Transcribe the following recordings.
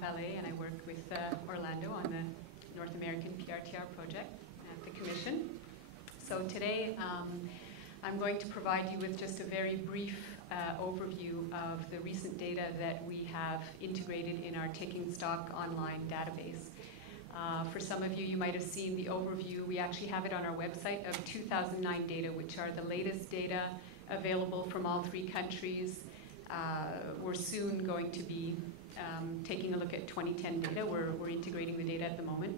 Vallée, and I work with Orlando on the North American PRTR project at the Commission. So today I'm going to provide you with just a very brief overview of the recent data that we have integrated in our Taking Stock online database. For some of you, you might have seen the overview. We actually have it on our website of 2009 data, which are the latest data available from all three countries. We're soon going to be taking a look at 2010 data. We're integrating the data at the moment.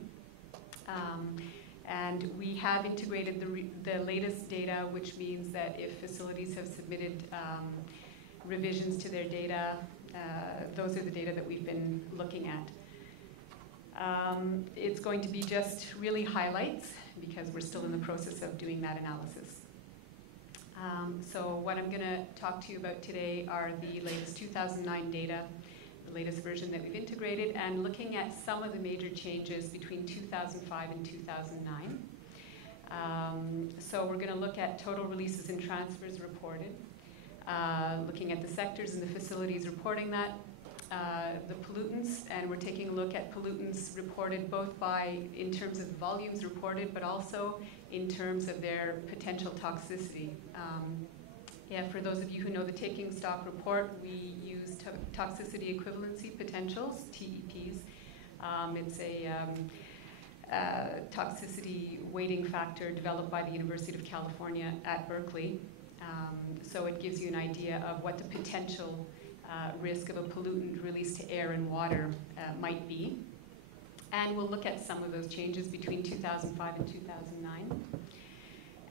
And we have integrated the latest data, which means that if facilities have submitted revisions to their data, those are the data that we've been looking at. It's going to be just really highlights because we're still in the process of doing that analysis. So what I'm going to talk to you about today are the latest 2009 data, the latest version that we've integrated, and looking at some of the major changes between 2005 and 2009. So we're going to look at total releases and transfers reported, looking at the sectors and the facilities reporting that, the pollutants, and we're taking a look at pollutants reported both in terms of volumes reported, but also in terms of their potential toxicity. For those of you who know the Taking Stock report, we use toxicity equivalency potentials, TEPs. It's a toxicity weighting factor developed by the University of California at Berkeley. So it gives you an idea of what the potential risk of a pollutant released to air and water might be. And we'll look at some of those changes between 2005 and 2009.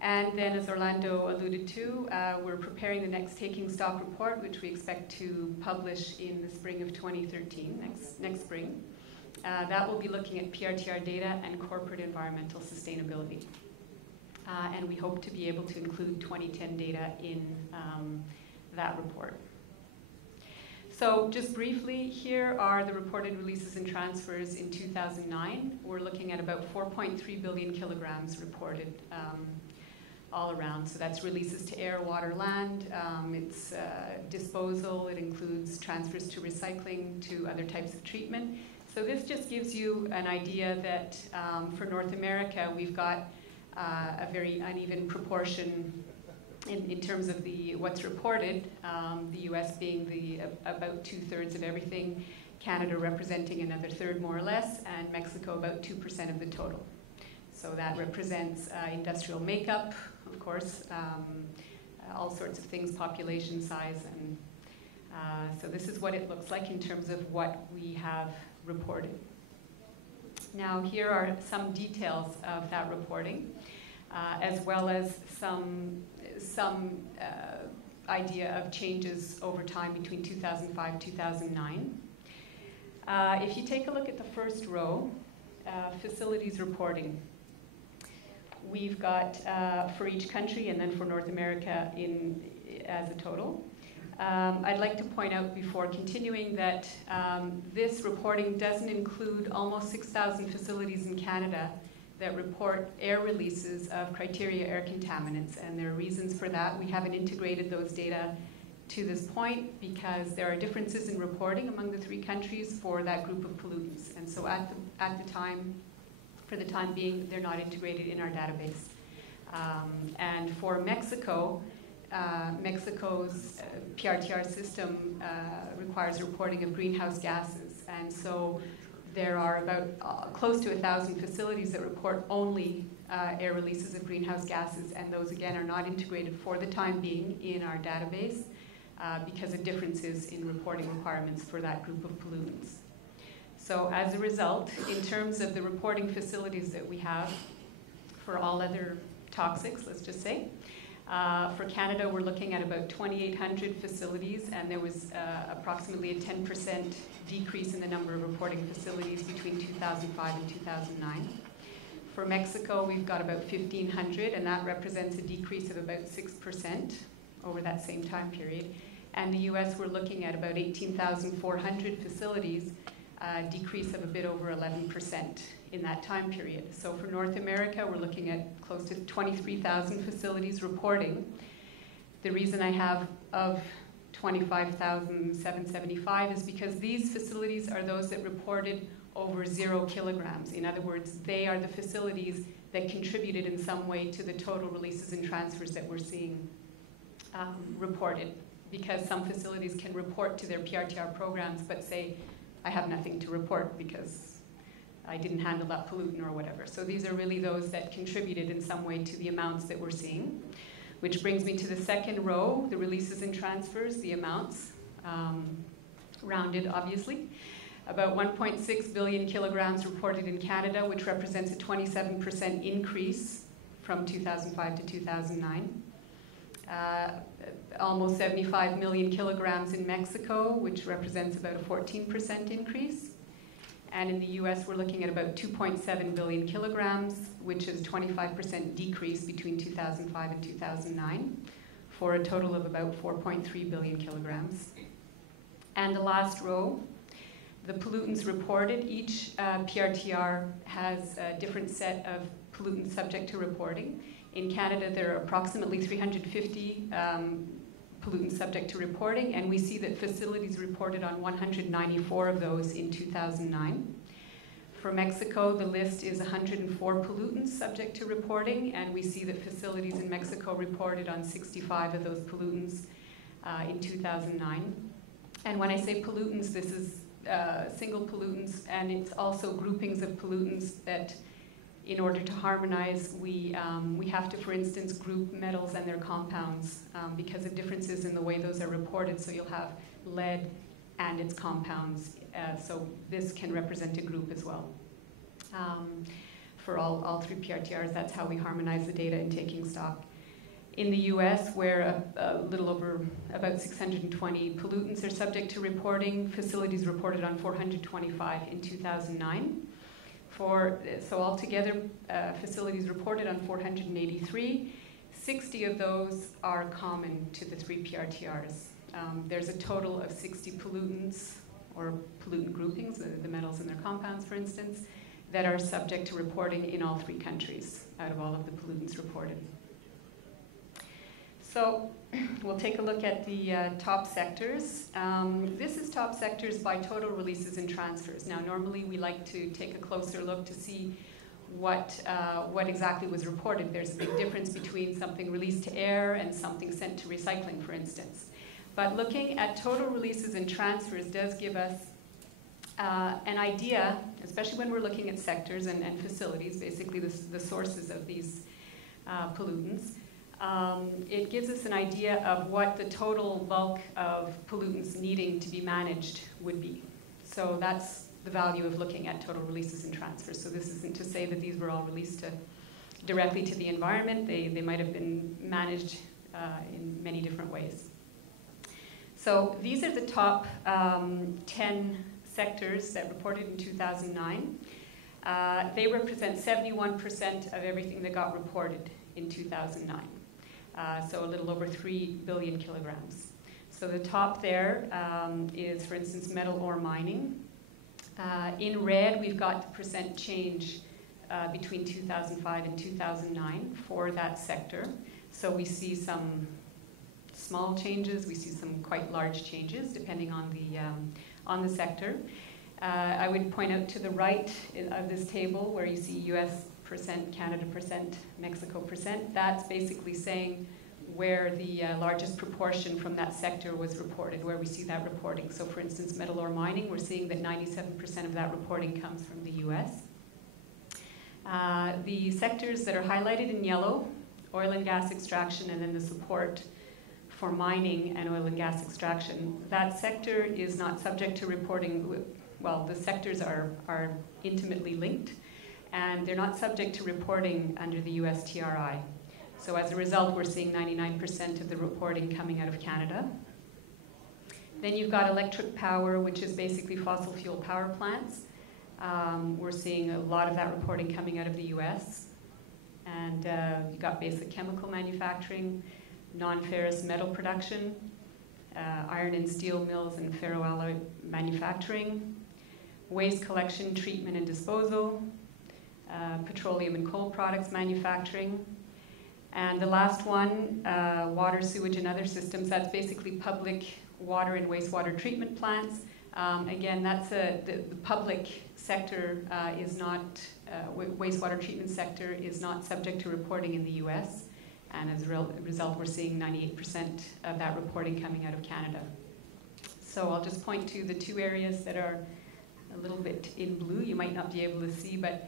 And then, as Orlando alluded to, we're preparing the next Taking Stock report, which we expect to publish in the spring of 2013, next spring. That will be looking at PRTR data and corporate environmental sustainability. And we hope to be able to include 2010 data in that report. So just briefly, here are the reported releases and transfers in 2009. We're looking at about 4.3 billion kilograms reported all around. So that's releases to air, water, land. It's disposal. It includes transfers to recycling, to other types of treatment. So this just gives you an idea that for North America, we've got a very uneven proportion in terms of what's reported, the US being about 2/3 of everything, Canada representing another third more or less, and Mexico about 2% of the total. So that represents industrial makeup, of course, all sorts of things, population size, and so this is what it looks like in terms of what we have reported. Now here are some details of that reporting, as well as some idea of changes over time between 2005 and 2009. If you take a look at the first row, facilities reporting, we've got for each country and then for North America as a total. I'd like to point out before continuing that this reporting doesn't include almost 6,000 facilities in Canada that report air releases of criteria air contaminants, and there are reasons for that. We haven't integrated those data to this point because there are differences in reporting among the three countries for that group of pollutants, and so for the time being, they're not integrated in our database. And for Mexico, Mexico's PRTR system requires reporting of greenhouse gases, and so there are about close to 1,000 facilities that report only air releases of greenhouse gases, and those again are not integrated for the time being in our database because of differences in reporting requirements for that group of pollutants. So as a result, in terms of the reporting facilities that we have for all other toxics, let's just say, for Canada, we're looking at about 2,800 facilities, and there was approximately a 10% decrease in the number of reporting facilities between 2005 and 2009. For Mexico, we've got about 1,500, and that represents a decrease of about 6% over that same time period. And the US, we're looking at about 18,400 facilities, a decrease of a bit over 11% in that time period. So for North America, we're looking at close to 23,000 facilities reporting. The reason I have of 25,775 is because these facilities are those that reported over 0 kilograms. In other words, they are the facilities that contributed in some way to the total releases and transfers that we're seeing reported. Because some facilities can report to their PRTR programs but say, I have nothing to report because I didn't handle that pollutant or whatever. So these are really those that contributed in some way to the amounts that we're seeing. Which brings me to the second row, the releases and transfers, the amounts, rounded obviously. About 1.6 billion kilograms reported in Canada, which represents a 27% increase from 2005 to 2009. Almost 75 million kilograms in Mexico, which represents about a 14% increase. And in the US, we're looking at about 2.7 billion kilograms, which is a 25% decrease between 2005 and 2009, for a total of about 4.3 billion kilograms. And the last row, the pollutants reported. Each PRTR has a different set of pollutants subject to reporting. In Canada, there are approximately 350 pollutants subject to reporting, and we see that facilities reported on 194 of those in 2009. For Mexico, the list is 104 pollutants subject to reporting, and we see that facilities in Mexico reported on 65 of those pollutants in 2009. And when I say pollutants, this is single pollutants, and it's also groupings of pollutants that, in order to harmonize, we have to, for instance, group metals and their compounds because of differences in the way those are reported. So you'll have lead and its compounds. So this can represent a group as well. For all three PRTRs, that's how we harmonize the data in taking stock. In the US, where a little over about 620 pollutants are subject to reporting, facilities reported on 425 in 2009. So altogether, facilities reported on 483. 60 of those are common to the three PRTRs. There's a total of 60 pollutants, or pollutant groupings, the metals and their compounds, for instance, that are subject to reporting in all three countries out of all of the pollutants reported. So we'll take a look at the top sectors. This is top sectors by total releases and transfers. Now, normally we like to take a closer look to see what exactly was reported. There's a big difference between something released to air and something sent to recycling, for instance. But looking at total releases and transfers does give us an idea, especially when we're looking at sectors and facilities, basically the sources of these pollutants. It gives us an idea of what the total bulk of pollutants needing to be managed would be. So that's the value of looking at total releases and transfers. So this isn't to say that these were all released directly to the environment. They might have been managed in many different ways. So these are the top 10 sectors that reported in 2009. They represent 71% of everything that got reported in 2009. So a little over 3 billion kilograms. So the top there is, for instance, metal ore mining. In red, we've got the percent change between 2005 and 2009 for that sector. So we see some small changes, we see some quite large changes depending on the sector. I would point out to the right of this table where you see US percent, Canada percent, Mexico percent. That's basically saying where the largest proportion from that sector was reported, where we see that reporting. So for instance, metal ore mining, we're seeing that 97% of that reporting comes from the US. The sectors that are highlighted in yellow, oil and gas extraction, and then the support for mining and oil and gas extraction, that sector is not subject to reporting. Well, the sectors are intimately linked, and they're not subject to reporting under the US TRI. So as a result, we're seeing 99% of the reporting coming out of Canada. Then you've got electric power, which is basically fossil fuel power plants. We're seeing a lot of that reporting coming out of the US. And you've got basic chemical manufacturing, non-ferrous metal production, iron and steel mills and ferroalloy manufacturing, waste collection, treatment and disposal, petroleum and coal products manufacturing, And the last one, water, sewage, and other systems, that's basically public water and wastewater treatment plants. Again, that's the public sector is not, wastewater treatment sector is not subject to reporting in the US. And as a result, we're seeing 98% of that reporting coming out of Canada. So I'll just point to the two areas that are a little bit in blue. You might not be able to see, but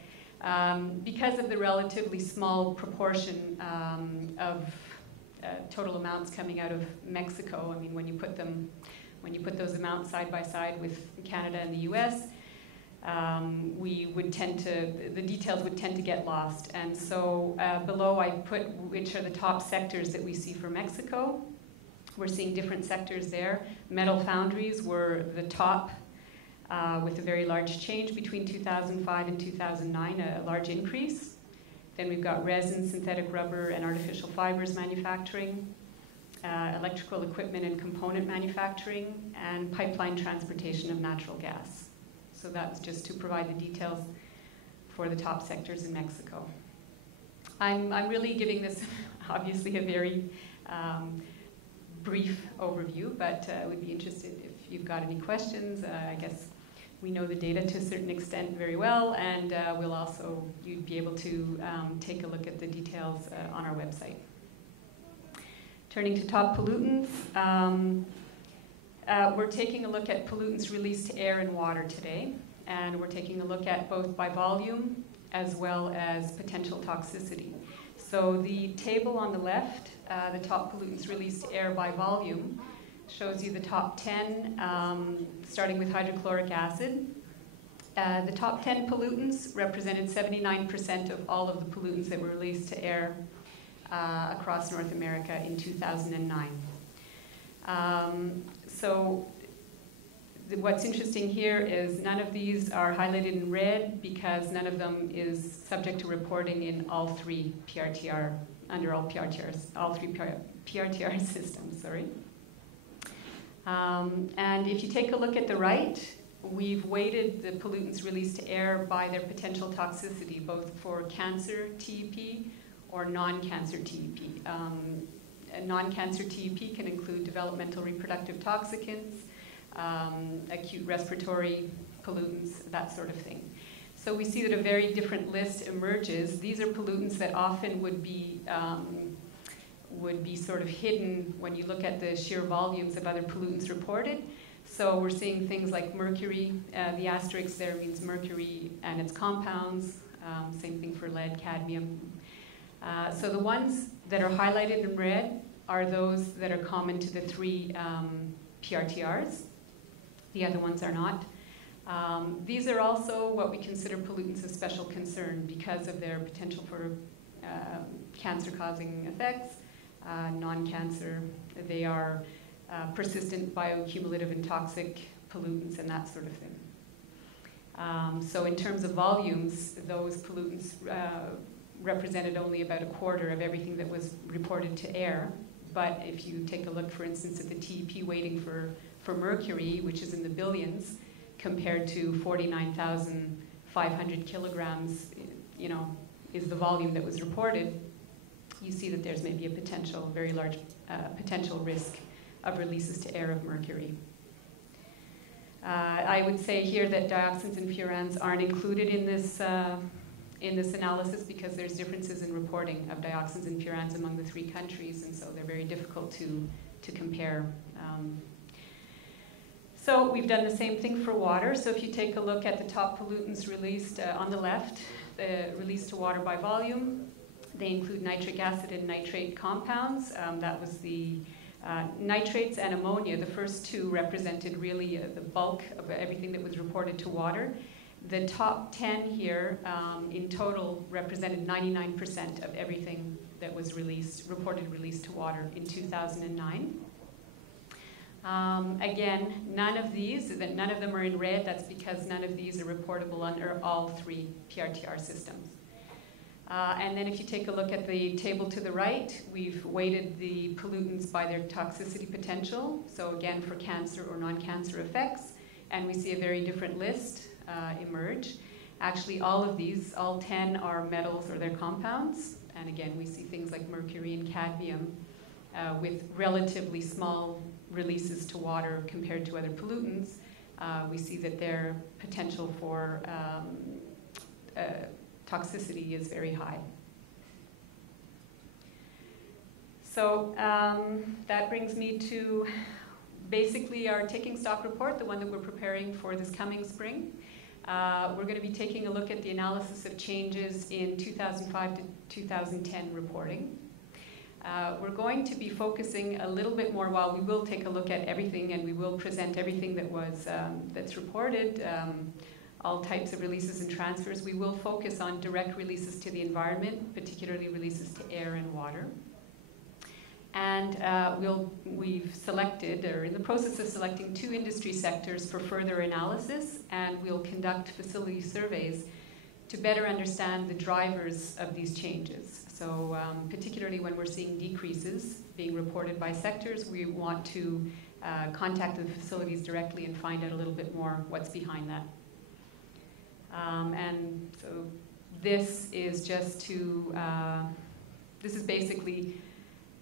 because of the relatively small proportion of total amounts coming out of Mexico, I mean, when you put those amounts side by side with Canada and the US, the details would tend to get lost. And so below I put which are the top sectors that we see for Mexico. We're seeing different sectors there. Metal foundries were the top with a very large change between 2005 and 2009, a large increase. Then we've got resin, synthetic rubber, and artificial fibers manufacturing, electrical equipment and component manufacturing, and pipeline transportation of natural gas. So that's just to provide the details for the top sectors in Mexico. I'm really giving this obviously a very brief overview, but we'd be interested if you've got any questions. I guess we know the data to a certain extent very well, and you'd be able to take a look at the details on our website. Turning to top pollutants, we're taking a look at pollutants released to air and water today, and we're taking a look at both by volume as well as potential toxicity. So the table on the left, the top pollutants released to air by volume, shows you the top 10, starting with hydrochloric acid. The top 10 pollutants represented 79% of all of the pollutants that were released to air across North America in 2009. So what's interesting here is none of these are highlighted in red because none of them is subject to reporting in all three PRTR, under all PRTRs, all three PRTR systems, sorry. And if you take a look at the right, we've weighted the pollutants released to air by their potential toxicity, both for cancer TEP or non-cancer TEP. A non-cancer TEP can include developmental reproductive toxicants, acute respiratory pollutants, that sort of thing. So we see that a very different list emerges. These are pollutants that often would be sort of hidden when you look at the sheer volumes of other pollutants reported. So we're seeing things like mercury. The asterisk there means mercury and its compounds. Same thing for lead, cadmium. So the ones that are highlighted in red are those that are common to the three PRTRs. The other ones are not. These are also what we consider pollutants of special concern because of their potential for cancer-causing effects, non-cancer. They are persistent bioaccumulative and toxic pollutants and that sort of thing. So in terms of volumes, those pollutants represented only about a quarter of everything that was reported to air. But if you take a look, for instance, at the TEP weighting for mercury, which is in the billions, compared to 49,500 kilograms, is the volume that was reported, you see that there's maybe a potential, very large potential risk of releases to air of mercury. I would say here that dioxins and furans aren't included in this analysis because there's differences in reporting of dioxins and furans among the three countries, and so they're very difficult to compare. So we've done the same thing for water. So if you take a look at the top pollutants released on the left, released to water by volume, they include nitric acid and nitrate compounds. That was the nitrates and ammonia. The first two represented really the bulk of everything that was reported to water. The top 10 here in total represented 99% of everything that was reported released to water in 2009. Again, none of them are in red. That's because none of these are reportable under all three PRTR systems. And then if you take a look at the table to the right, we've weighted the pollutants by their toxicity potential. So again, for cancer or non-cancer effects. And we see a very different list emerge. Actually, all of these, all 10 are metals or their compounds. And again, we see things like mercury and cadmium with relatively small releases to water compared to other pollutants. We see that their potential for toxicity is very high. So that brings me to basically our taking stock report, the one that we're preparing for this coming spring. We're going to be taking a look at the analysis of changes in 2005 to 2010 reporting. We're going to be focusing a little bit more, while we will take a look at everything and we will present everything that was that's reported, all types of releases and transfers. We will focus on direct releases to the environment, particularly releases to air and water. And we've selected, or in the process of selecting, 2 industry sectors for further analysis, and we'll conduct facility surveys to better understand the drivers of these changes. So particularly when we're seeing decreases being reported by sectors, we want to contact the facilities directly and find out a little bit more what's behind that. And so this is just to, this is basically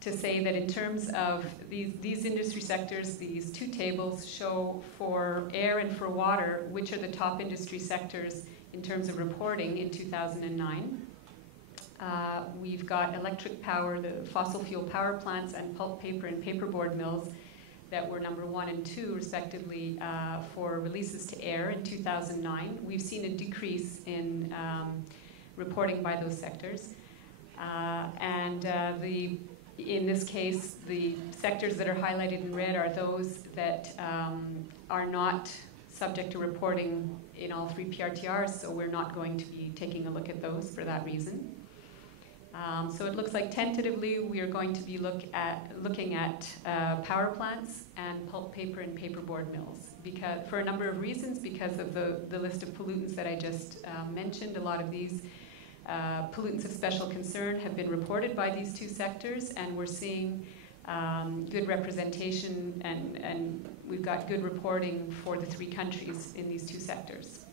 to say that in terms of these industry sectors, these 2 tables show for air and for water which are the top industry sectors in terms of reporting in 2009. We've got electric power, the fossil fuel power plants, and pulp, paper, and paperboard mills that were number 1 and 2, respectively, for releases to air in 2009. We've seen a decrease in reporting by those sectors. In this case, the sectors that are highlighted in red are those that are not subject to reporting in all 3 PRTRs, so we're not going to be taking a look at those for that reason. So it looks like tentatively we are going to be looking at power plants and pulp, paper, and paperboard mills, for a number of reasons, because of the list of pollutants that I just mentioned. A lot of these pollutants of special concern have been reported by these 2 sectors, and we're seeing good representation, and we've got good reporting for the 3 countries in these 2 sectors.